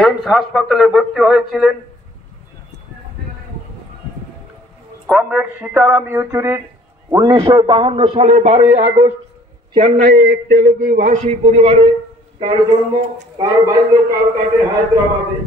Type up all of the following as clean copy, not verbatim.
AIIMS হাসপাতালে ভর্তি হয়েছিলেন। কমরেড সীতারাম ইয়েচুরির 1952 সালে 12 আগস্ট চেন্নাইয়ে এক তেলুগু ভাষী পরিবারে তার জন্ম। তার বাল্যকাল কাটে হায়দ্রাবাদে।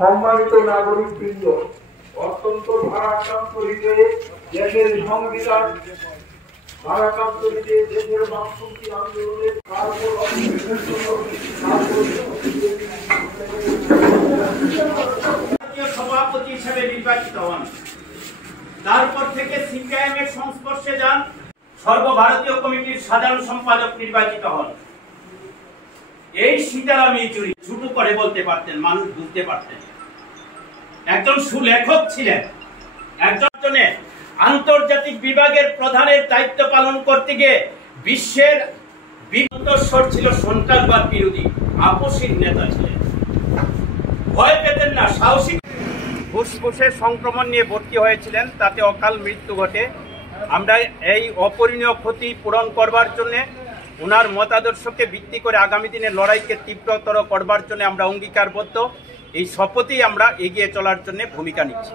সম্মানিত নাগরিকবৃন্দ, অত্যন্ত ভারাক্রান্ত হৃদয়ে দেশের সংবিধান, ভারাক্রান্ত হৃদয়ে দেশের বামপন্থী আন্দোলনের সভাপতি হিসেবে নির্বাচিত হন। তারপর থেকে সিপিআইএম এর সংস্পর্শে যান, সর্বভারতীয় কমিটির সাধারণ সম্পাদক নির্বাচিত হন। এই সীতারাম ইয়েচুরি ছোট করে বলতে পারতেন, মানুষ বুঝতে পারতেন। একজন সুলেখক ছিলেন। একজনে আন্তর্জাতিক বিভাগের প্রধানের দায়িত্ব পালন করতে গিয়ে বিশ্বের বিরুদ্ধস্বর ছিল, সন্ত্রাসবাদ বিরোধী আপসীর নেতা ছিলেন। ভয় পেতেন না, সাহসী। ফুসফুসের সংক্রমণ নিয়ে ভর্তি হয়েছিলেন, তাতে অকাল মৃত্যু ঘটে। আমরা এই অপরিণীয় ক্ষতি পূরণ করবার জন্য, ওনার মতাদর্শকে ভিত্তি করে আগামী দিনে লড়াইকে তীব্রতর করবার জন্য আমরা অঙ্গীকারবদ্ধ। এই শপথেই আমরা এগিয়ে চলার জন্য ভূমিকা নিচ্ছি।